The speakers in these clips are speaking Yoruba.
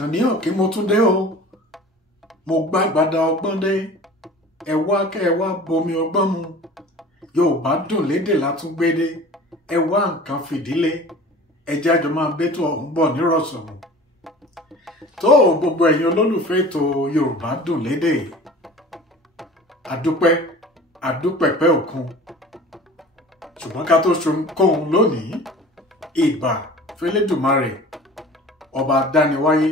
Àkànní Ọ̀kín mo tún dé o, mo gbá ìgbádà ọgbọ́n dé, ẹ wá kẹ́ ẹ wá bomi ọgbọ́n mu, Yorùbá dùn lédè látúngbédé, ẹ wá nǹkan fìdílé, ẹ jẹ́ àjọ máa bẹ́tò ọ̀hún bọ̀ nírọ̀sọ̀mù. Tó gbogbo ẹ̀yin olólùfẹ́ ètò Yorùbá dùn lédè, àdúpẹ́pẹ́ òkun. Ṣùgbọ́n ká tó ṣohunkóhun lónìí, ìbà f'Ẹlẹ́dùmarè, ọba dániwáyé,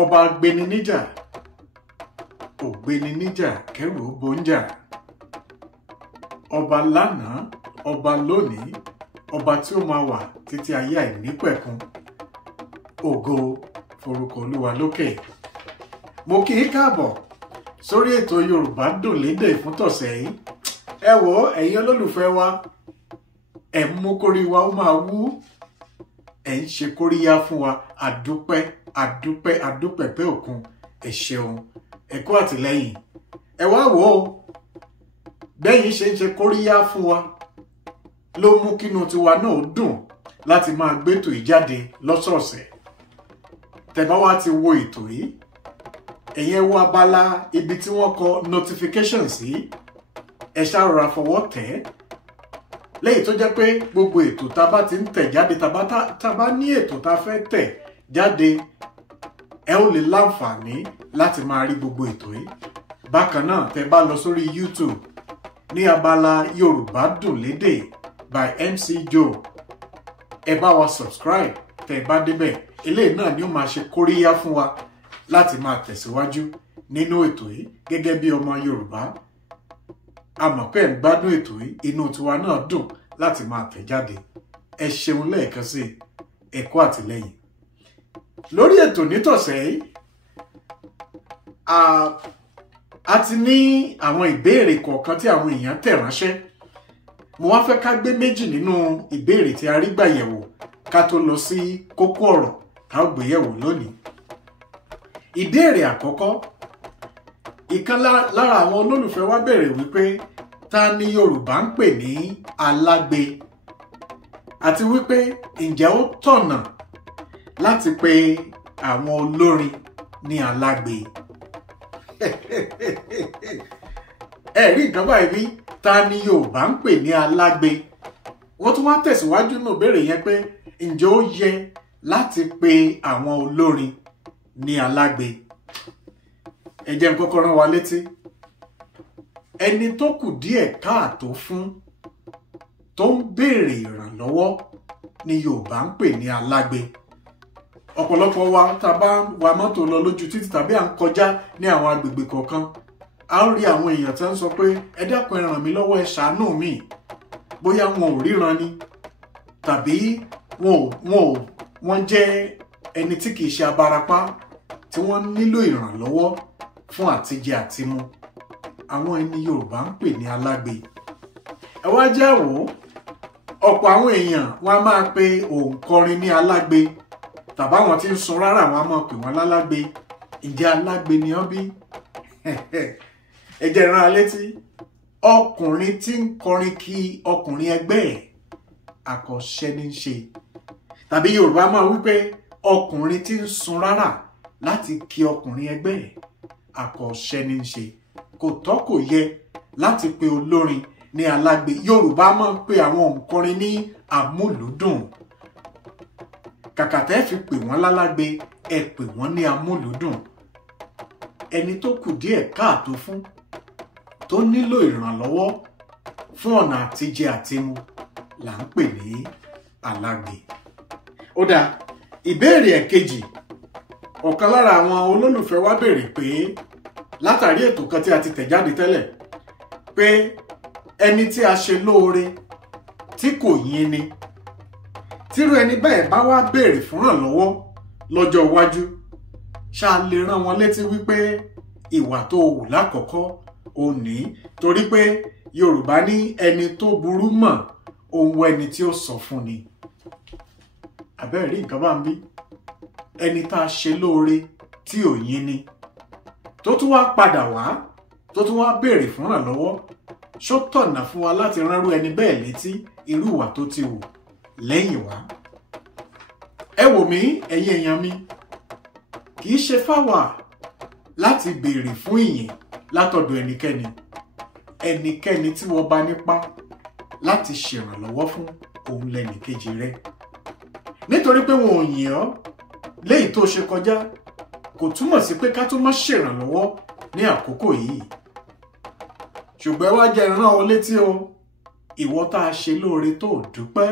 ọba gbéni níjà, ògbéni níjà kẹrù bóńjà, ọba lánàá, ọba lónìí, ọba tí ó máa wà títí ayé àìnípẹ̀kun. Ògo forúkọ Olúwa lókè. Mo kí í káàbọ̀ sórí ètò Yorùbá dùn lédè fún tọ̀sẹ̀ yìí. Ẹ wò ẹ̀yin olólùfẹ́ wa, ẹ mú kórí wa ó máa wú, ẹ ń ṣe kóríyá fún wa. Àdúpẹ́pẹ́ òkun. Ẹ ṣeun, ẹ kú àtìlẹ́yìn. Ẹ wá wò ó, bẹ́yìn ṣe ń ṣe kóríyá fún wa ló mú kínú tiwa náà dùn láti máa gbétò ìjáde lọ́sọ̀ọ̀sẹ̀. Tẹ́ bá wá ti wo ètò yìí, ẹ̀yin ẹ wo abala ibi tí wọ́n kọ notification sí, ẹ ṣàrọ̀ra fọwọ́ tẹ̀ ẹ́. Lẹ́yìn tó jẹ́ pé gbogbo ètò tá bá ti ń tẹ̀ jáde, tá bá ní ètò tá fẹ́ tẹ̀ jáde, ẹ ó lè láǹfààní láti máa rí gbogbo ètò yìí. Bákan náà, tẹ́ bá lọ sórí YouTube ní abala Yorùbá dùn lédè by MC Joe, ẹ bá wa subscribe. Tẹ́ bá débẹ̀, eléyìí náà ni ó máa ṣe kóríyá fún wa láti máa tẹ̀síwájú nínú ètò yìí gẹ́gẹ́ bí ọmọ Yorùbá. A mọ̀ pé ẹ̀ ń gbádùn ètò yìí, inú tiwa náà dùn láti máa tẹ̀ jáde. Ẹ ṣeun lẹ́ẹ̀kan sí, ẹ kú àtìlẹ́yìn. Lórí ètò nítọ̀sẹ̀ yìí, a ti ní àwọn ìbéèrè kọ̀ọ̀kan tí àwọn èèyàn tẹ̀ ránṣẹ́. Mo wá fẹ́ ká gbé méjì nínú ìbéèrè tí a rí gbà yẹ̀wò ká tó lọ sí kókó ọ̀rọ̀ ká ó gbé yẹ̀wò lónìí. Ìbéèrè àkọ́kọ́, ìkan lára àwọn olólùfẹ́ wa béèrè wípé ta ni Yorùbá ń pè ní alágbe, àti wípé ǹjẹ́ ó tọ̀nà láti pe àwọn olórin ní alágbe. Ẹ rí nǹkan báyìí bí ta ni Yorùbá ń pè ní alágbe. Wọ́n tún wá tẹ̀síwájú nínú ìbéèrè yẹn pé ǹjẹ́ ó yẹ láti pe àwọn olórin ní alágbe. Ẹ jẹ́ n kọ́kọ́ rán wa létí, ẹni tó kù díẹ̀ káàtó fún tó ń béèrè ìrànlọ́wọ́ ni Yorùbá ń pè ní alágbe. Ọ̀pọ̀lọpọ̀ wa tá bá ń wa mọ́tò lọ lójú títì tàbí à ń kọjá ní àwọn agbègbè kọ̀ọ̀kan, a ń rí àwọn èèyàn tí ń sọ pé ẹ dákun ẹ ràn mí lọ́wọ́, ẹ ṣàánú mi. Bóyá wọn ò ríran ni, tàbí wọ́n jẹ́ ẹni tí kìí ṣe abarapá tí wọ́n nílò ìrànlọ́wọ́ fún àtijẹ àtimu. Àwọn ẹni Yorùbá ń pè ní alágbe. Ẹ wá jẹ́ wò ó, ọ̀pọ̀ àwọn èèyàn wọ́n á máa pe òǹkọrin ní alágbe, tàbí àwọn tí ń sun rárá wọn á máa pè wọ́n lálágbe. Ǹjẹ́ alágbe ni wọ́n bí? Ẹ jẹ́ rán létí, ọkùnrin tí ń kọrin kí ọkùnrin ẹgbẹ́ ẹ̀, àkọ́ṣẹ́ ní í ṣe. Tàbí Yorùbá máa wípé ọkùnrin tí ń sun rárá láti kí ọkùnrin ẹgbẹ́ ẹ̀, àkọ́ṣẹ́ ní í ṣe. Kò tọ́ kò yẹ láti pe olórin ní alágbe. Yorùbá máa ń pe àwọn òǹkọrin ní amúlùúdùn. Kàkà tẹ́ fi pè wọ́n lálágbe, ẹ pè wọ́n ní amúlùúdùn. Ẹni tó kù díẹ̀ káàtó fún, tó nílò ìrànlọ́wọ́ fún ọ̀nà àtijẹ àtimu, là ń pè ní alágbe. Ó dáa, ìbéèrè ẹ̀kejì, ọ̀kan lára àwọn olólùfẹ́ wa béèrè pé látàrí ètò kan tí a ti tẹ̀ jáde tẹ́lẹ̀, pé ẹni tí a ṣe lóore tí kò yìn ni, tírú ẹni bẹ́ẹ̀ bá wá béèrè fún ìrànlọ́wọ́ lọ́jọ́ iwájú, ṣá lè rán wọn létí wípé ìwà tó wù lákọ̀ọ́kọ́ ò ní, torí pé Yorùbá ní ẹni tó burú mọ̀ ohun ẹni tí ó sọ fún ni. Àbẹ́ẹ̀ rí nǹkan bá ń bí, ẹni tá a ṣe lóore tí ò yìn ni, tó tún wá padà wá, tó tún wá béèrè fún ìrànlọ́wọ́, ṣó tọ̀nà fún wa láti ránrú ẹni bẹ́ẹ̀ létí irú ìwà tó ti wù lẹ́yìn wá? Ẹ ẹ wò mí ẹ̀yin èèyàn mi, kì í ṣe fáwa láti béèrè fún ìyìn látọ̀dọ̀ ẹnikẹ́ni tí wọ́n bá nípa láti ṣèrànlọ́wọ́ fún òun lẹ́nìkejì rẹ, nítorí pé wọn ò yìn ọ́ léyìí tó ṣe kọjá kò túmọ̀ sí pé ká tó má ṣèrànlọ́wọ́ ní àkókò yìí. ṣùgbọ́n wá jẹ́ rán ọ létí o, ìwọ tá a ṣe lóore tó dúpẹ́,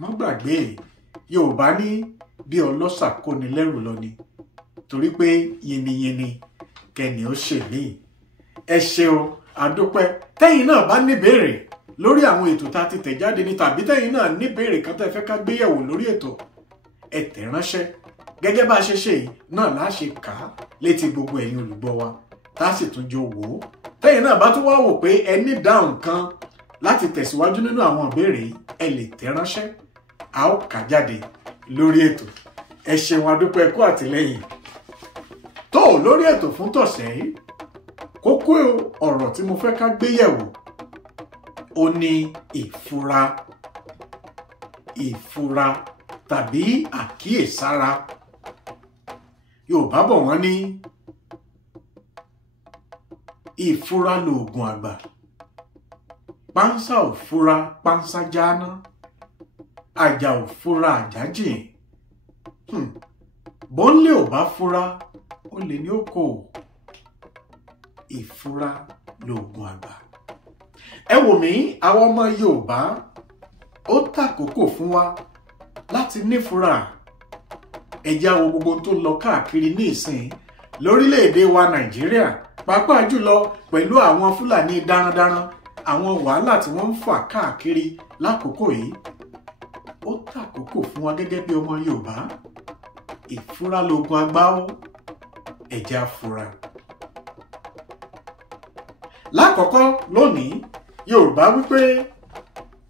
má gbàgbé Yorùbá ní bí ọlọ́ṣà kó ni lẹ́rù lọ ni, torí pé yìnyínyìnyín kẹ́ni ó ṣe mí. ẹ ṣeun àdúpẹ́. tẹ́yìn náà bá níbèrè lórí àwọn ètò tá a ti tẹ̀ jáde ní, tàbí tẹ́yìn náà níbèrè kan tẹ́ fẹ́ ká gbéyẹ̀wò lórí ètò, ẹ tẹ̀ ránṣẹ́. gẹ́gẹ́ bá a ṣe ṣe yìí náà la ṣe kà á létí gbogbo ẹ̀yin olùgbọ́ wa, tá a sì tún jọ wò ó. tẹ́yìn náà bá tún wá wò pé ẹ ní dáhùn kan láti tẹ̀síwájú nínú àwọn ìbéèrè yìí, ẹ lè tẹ̀ ránṣẹ́, a ó kà jáde lórí ètò. ẹ ṣeun àdúpẹ́ kú àtìlẹ́yìn. tó lórí ètò fún tọ̀sẹ̀ yìí, kókó ọ̀rọ̀ tí mo fẹ́ ká gbéyẹ̀wò ó ní ìfura tàbí àkíyèsára. Yorùbá bọ̀ wọ́n ní ìfura lòògùn àgbà, pánsá ò fura pánsá jáná, àjà ò fura àjà jìn. bọ́nlé ò bá fura olè ní oko. ìfura lòògùn àgbà. ẹ wò mí, àwọn ọmọ Yorùbá ó tàkókò fún wa láti nífura. ẹ já wo gbogbo tó lọ káàkiri ní ìsìn lórílẹ̀‐èdè wa Nàìjíríà, pàápàá jùlọ pẹ̀lú àwọn Fúlàní darandaran, àwọn wàhálà tí wọ́n ń fà káàkiri lákòókò yìí. ó tàkókò fún wa gẹ́gẹ́ bí ọmọ Yorùbá. ìfura lòògùn àgbà ó, ẹ já fura. lákọ̀ọ́kọ́ lónìí, Yorùbá wípé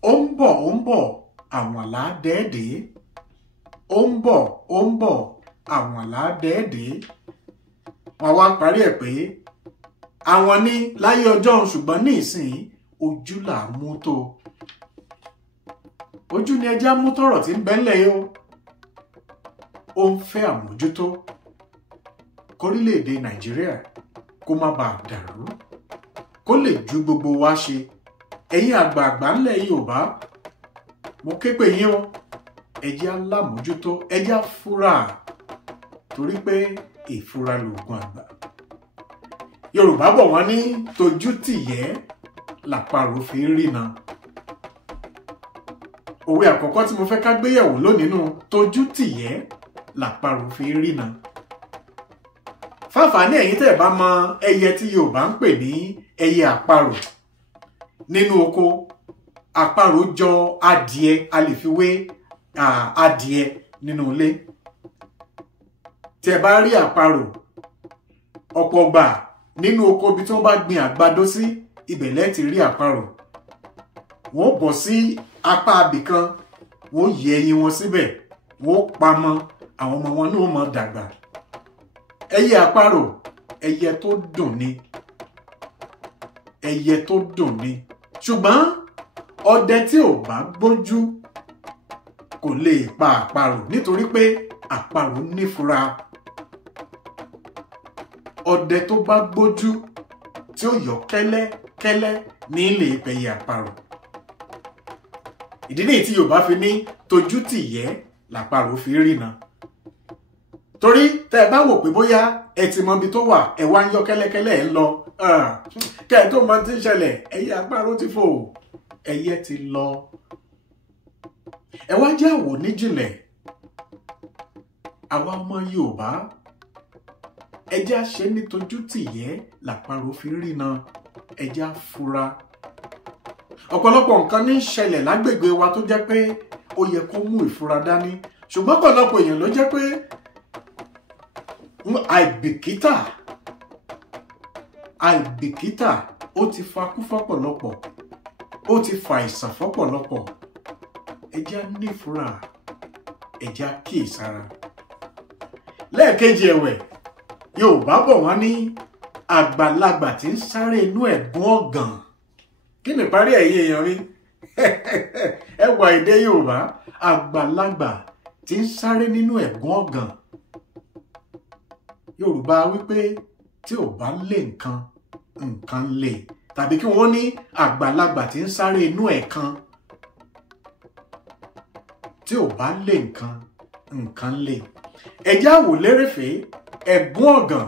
ó ń bọ̀ àwọn làádẹ́ẹ̀dẹ́. ó ń bọ̀ àwọn làádẹ́ẹ̀dẹ́. wọ́n wá parí ẹ̀ pé àwọn ní láyé ọjọ́, ṣùgbọ́n ní ìsìn ojú là ń mú tó. ojú ni ẹja mú tọ̀rọ̀ tí ń bẹ́ńlẹ̀ yìí o. ó ń fẹ́ àmójútó kórílẹ̀-èdè Nàìjíríà kó má bàa dàrú, kó lè ju gbogbo wa ṣe. ẹ̀yin àgbààgbà ńlẹ̀ Yorùbá, mo ké pè yín o, ẹ jẹ́ alámójútó, ẹ jẹ́ fura, torí pé ìfura lòògùn àgbà. Yorùbá bọ̀ wọ́n ní tójú tìyẹ́ làparò fi ń rína. òwe àkọ́kọ́ tí mo fẹ́ ká gbéyẹ̀wò lónìí nù, tójú tìyẹ́ làparò fi ń rína. fáfàní ẹ̀yin tẹ́ ẹ̀ bá mọ ẹyẹ tí Yorùbá ń pè ní ẹyẹ àparò. nínú oko, àparò jọ adìẹ, a lè fi wé adìẹ nínú ilé. tí ẹ bá rí àparò, ọ̀pọ̀ ọgbà nínú oko bí tí wọ́n bá gbin àgbàdo sí, ibẹ̀ lẹ ti rí àparò. wọ́n bọ̀ sí apá abìkan, wọ́n yẹ ẹyin wọn síbẹ̀, wọ́n pamọ́, àwọn ọmọ wọn náà mọ̀ dàgbà. ẹyẹ àparò, ẹyẹ tó dùn ni, ẹyẹ tó dùn ni. ṣùgbọ́n ọdẹ tí ò bá gbójú kò lè pa àparò, nítorí pé àparò nífura. ọdẹ tó bá gbójú tí ó yọ kẹ́lẹ́kẹ́lẹ́ ní ilé ìpẹ̀yẹ àparò. ìdí nìyí tí Yorùbá fi ní tójú tìyẹ́ làparò fi rína. torí tẹ́ ẹ bá wò pé bóyá ẹ ti mọ ibi tó wà, ẹ wá ń yọ kẹ́lẹ́kẹ́lẹ́ ẹ ń lọ, kẹ́ ẹ tó mọ tí ń ṣẹlẹ̀, ẹyẹ àparò ti fò, ẹyẹ ti lọ. ẹ wá jẹ́ àwò níjìnlẹ̀. àwa ọmọ Yorùbá, ẹ jẹ́ á ṣe ní tójú tìyẹ́ làparò fi rína, ẹ jẹ́ á fura. ọ̀pọ̀lọpọ̀ nǹkan ní ṣẹlẹ̀ lágbègbè wa tó jẹ́ pé ó yẹ kó mú ìfura dání, ṣùgbọ́n ọ̀pọ̀lọpọ̀ èèyàn ló jẹ́ pé àìbìkítà ó ti fakú fọ́pọ̀lọpọ̀, ó ti fa àìsàn fọ́pọ̀lọpọ̀. ẹ jẹ́ á ní ìfura, ẹ jẹ́ á kíyèsára. lẹ́ẹ̀kejì ẹ̀wẹ̀, Yorùbá bọ̀ wọ́n ní àgbàlagbà tí ń sáré inú ẹ̀gún ọ̀gàn. kí ni parí ẹ̀yin èèyàn mi? ẹ wà èdè Yorùbá, àgbàlagbà tí ń sáré nínú ẹ̀gún ọ̀gàn. Yorùbá wípé tí ò bá lé nǹkan, nǹkan lè, tàbí kí wọ́n ní àgbàlagbà tí ń sáré inú ẹ̀kan. Tí ò bá lé nǹkan, nǹkan lè. Ẹ já wò lérèfé ẹ̀gún ọ̀gàn.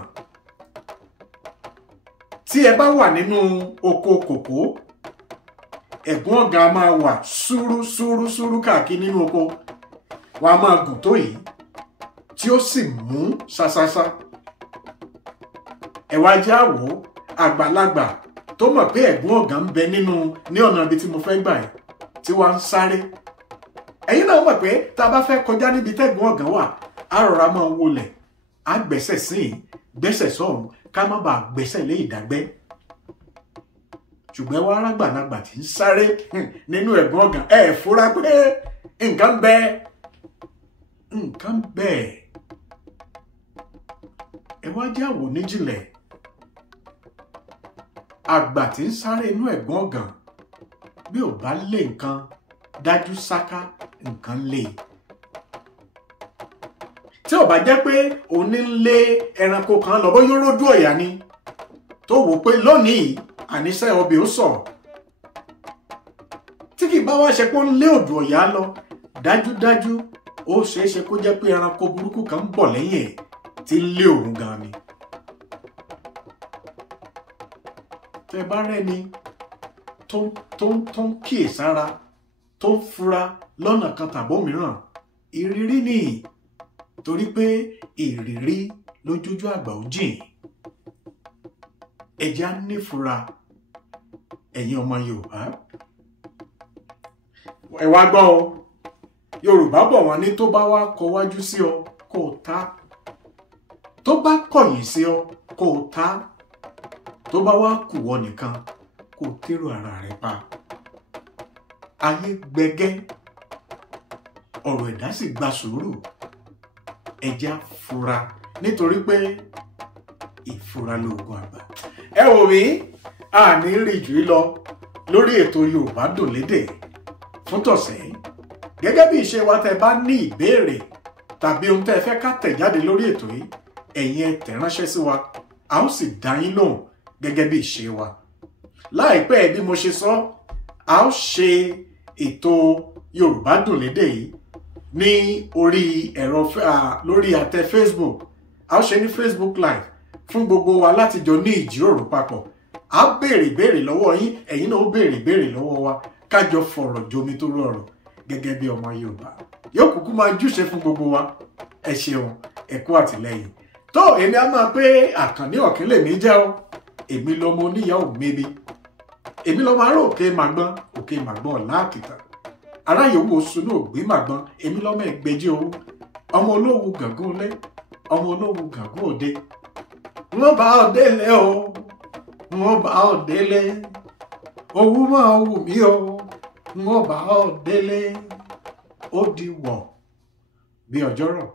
Tí ẹ bá wà nínú oko kòkó, ẹ̀gún ọ̀gàn a máa wà súrú káàkiri nínú oko. Wọ́n a máa gùn tó yìí tí ó sì mú ṣaṣaṣa. Ẹ wá já wò àgbàlagbà tó mọ̀ pé ẹ̀gún ọ̀gàn ń bẹ ní ọ̀nà ibi tí mo fẹ́ gbà yìí tí wọ́n ń sáré. Ẹ̀yin náà mọ̀ pé tá a bá fẹ́ kọjá níbi tẹ́gún ọ̀gàn wà, a rọra máa wọlẹ̀, a gbẹ́sẹ̀ sí i, gbẹ́sẹ̀ sọ́run ká má bàa gbẹ́sẹ̀ lé ìdágbẹ́. Ṣùgbọ́n wá rágbàlagbà tí ń sáré nínú ẹ̀gún ọ̀gàn, ẹ fura pé nǹkan bẹ́ẹ̀. Nǹkan bẹ́ẹ̀. Ẹ wá já wò níjìnlẹ̀. Àgbà tí ń sáré inú ẹ̀gún ọ̀gàn bí ò bá lé nǹkan dájú sáká nǹkan lè. Tí ò bá jẹ́ pé òun ní lé ẹranko kan lọ bó yóò rójú ọ̀yà ni tó wò pé lónìí àníṣe ọbẹ̀ ó sọ̀. Tí kì bá wá ṣe pé ó ń lé odò ọ̀yà lọ, dájúdájú ó ṣeéṣe kó jẹ́ pé ẹranko burúkú kan ń bọ̀ lẹ́yìn ẹ̀ tí ń lé òun gan ni. Tẹ́ bá rẹ́ni tó ń kíyèsára, tó ń fura lọ́nà kan tàbómìíràn, ìrírí ni, torí pé ìrírí lójújú àgbà ó jìn. Ẹ jẹ́ á nífura ẹ̀yin ọmọ Yorùbá. Ẹ wá gbọ́ o, Yorùbá bọ̀ wọ́n ní tó bá wá kọ wájú sí ọ kó o ta, tó bá kọ̀yìn sí ọ kó o ta, tó bá wá kù wọ nìkan kó o tèrò ara rẹ pa. Ayé gbẹgẹ́, ọ̀rọ̀ ẹ̀dá sì gba sùúrù. Ẹ jẹ́ á fura nítorí pé ìfura lóògùn àgbà. Ẹ wò mí, a ní rí jù lọ lórí ètò Yorùbá Dùn Lédè fún tọ̀sẹ̀. Gẹ́gẹ́ bí ìṣe wa, tẹ́ bá ní ìbéèrè tàbí ohun tẹ́ fẹ́ ká tẹ̀ jáde lórí ètò yìí, ẹ̀yin ẹ tẹ̀ ránṣẹ́ sí wa, a ó sì dá yín lóhùn gẹ́gẹ́ bí ìṣe wa. Láìpẹ́ bí mo ṣe sọ, a ó ṣe ètò Yorùbá Dùn Lédè yìí ní orí lórí àtẹ Facebook. A ó ṣe ní Facebook Live fún gbogbo wa láti jọ ní ìjíròrò papọ̀. A béèrè ìbéèrè lọ́wọ́ yín, ẹ̀yin náà ó béèrè ìbéèrè lọ́wọ́ wa, ká jọ fọ̀rọ̀ jomi tó rọrùn gẹ́gẹ́ bí ọmọ Yorùbá. Yóò kúkú máa júṣe fún gbogbo wa. Ẹ ṣeun, ẹ kú àtìlẹ́yìn. Tó èmi á máa pé Àkànní Ọ̀kín lèmi jẹ́ o. Èmi lọmọ oníyàwó mẹ́bi. Èmi lọmọ ará òkè màgbọ́n, òkè màgbọ́n láàkìtà. Ará yòówù oṣù náà gbé màgbọ́n, èmi lọmọ ẹgbẹ́jì owó. Ọmọ olówó gàngún lé, ọmọ olówó gàngún òde. Wọ́n bá ọ délé o, wọ́n bá ọ délé. Owó máa wù mí o, wọ́n bá ọ délé. Ó di wọ̀ bí ọjọ́rọ̀.